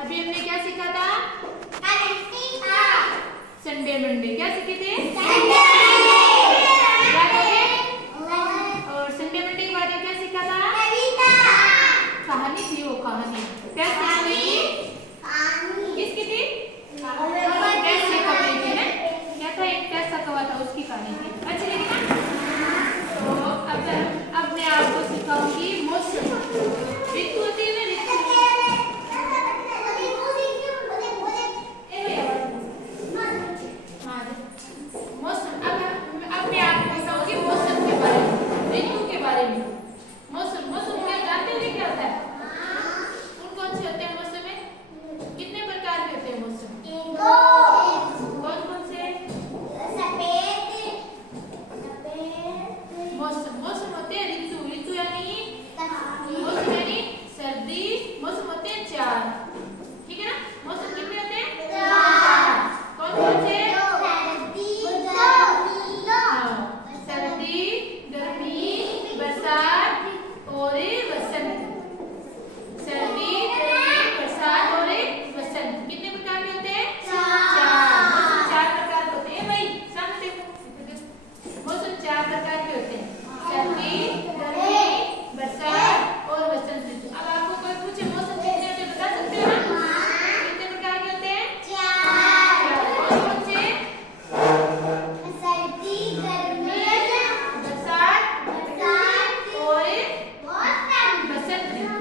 अभी हमने क्या सीखा था? संडे मंडे क्या सीखे थे? याद हो गए? और संडे मंडे के बाद क्या सीखा था? कहानी थी, वो कहानी कैसे हुई? किसकी थी? कैसे कवि थी ना? क्या था? एक कैसा कवा था, उसकी कहानी थी। अच्छी लगी ना? तो अब मैं आपको सिखाऊंगी मौसम। ऋतु होती है ना, ऋतु। मौसम। अब मैं आपको बताऊंगी मौसम के बारे में, ऋतु के बारे में। मौसम क्या जानते हो क्या होता है? कौन से होते हैं मौसम में? कितने प्रकार के होते हैं मौसम? कौन से? मौसम होते हैं ऋतु। ऋतु यानी मौसम यानी सर्दी। मौसम होते हैं 4, ठीक है ना? मौसम कितने होते हैं? 4। कौन से? सर्दी, गर्मी, बरसात और वसंत। सर्दी, गर्मी, बरसात और वसंत कितने प्रकार के होते हैं? 4। मौसम 4 प्रकार के होते हैं भाई, सामने देखो। मौसम 4 प्रकार के होते हैं, सर्दी, गर्मी, बरसात और वसंत ऋतु। अब आपको कोई पूछे मौसम कितने होते हैं, बता सकते हो ना? कितने प्रकार के होते हैं? 4। कौन से? सर्दी, गर्मी, बरसात और वसंत ऋतु।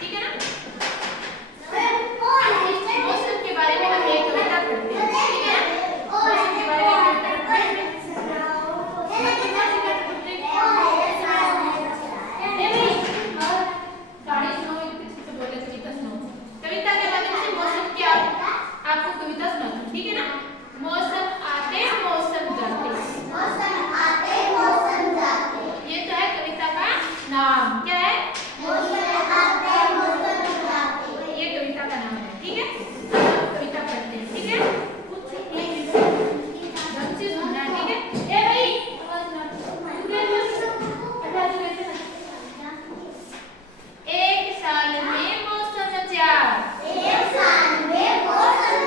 ठीक है ना? मौसम के बारे में हम एक कविता पढ़ते हैं, ठीक है ना? मौसम के बारे में कविता पढ़ते हैं। कविता के माध्यम से मौसम की आपको कविता सुनाती हूँ, ठीक है ना? मौसम आते मौसम जाते, ये तो है कविता का नाम। क्या है? ये कविता का नाम है, ठीक है? अब कविता पढ़ते हैं, ठीक है? ढंग से सुनना, ठीक है? ए भाई एक साल में मौसम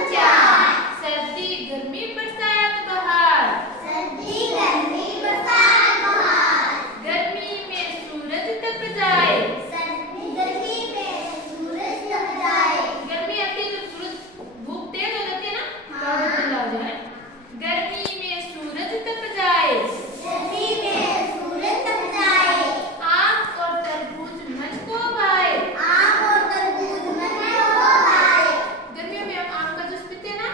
4, सर्दी, गर्मी, बरसात, बहार। गर्मी में सूरज तप जाए। गर्मी आती है तो सूरज, धूप तेज हो जाती है ना, ठंडा हो जाए। गर्मी में सूरज तप जाए। आम और तरबूज मन को भाए। गर्मियों में हम आम का जूस पीते हैं ना?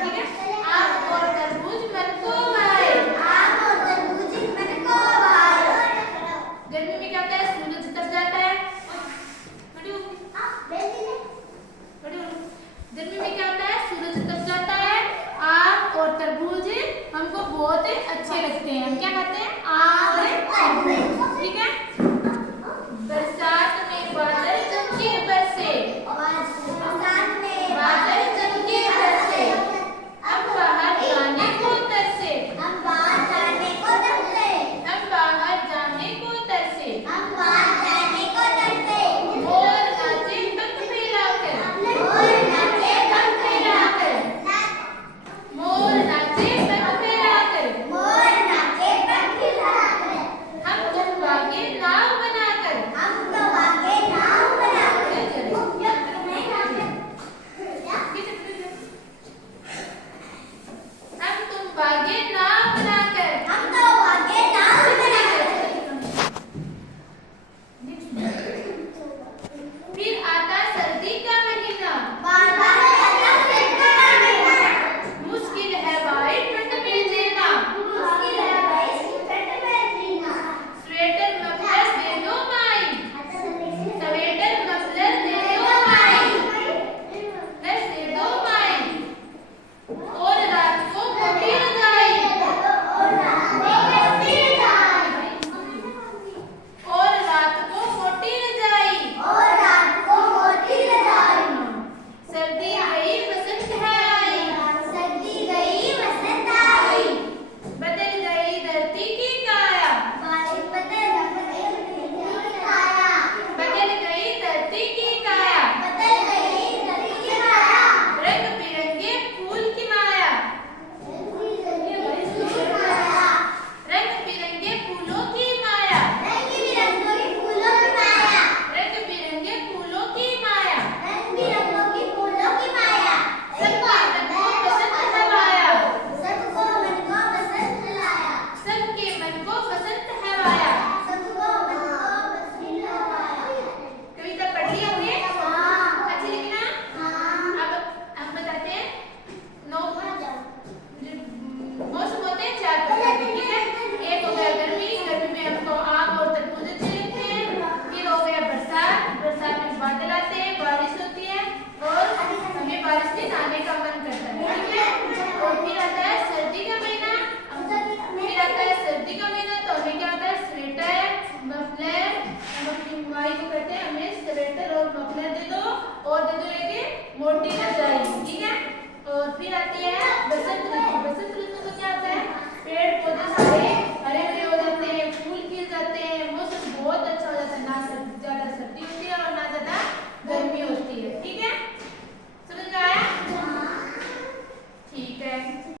ठीक है? आम और तरबूज मन को भाए। गर्मी में क्या होता है? सूरज तप जाता है। गर्मी में क्या होता है? सूरज तप जाता है। आम और तरबूज हमको बहुत अच्छे लगते हैं। हम क्या खाते हैं? आम और तरबूज, ठीक है? बरसात में बादल जम के बरसे। हम बाहर जाने को तरसे। मोर नाचे पंख फैलाकर। हम तुम भागे नाव बनाकर। हम तुम भागे नाव बनाकर। माई को कहते हैं हमें स्वेटर और मफलर दे दो और दे दो एक मोटी रजाई, ठीक है। और फिर आती है बसंत ऋतु। बसंत ऋतु में क्या होता है, पेड़ पौधे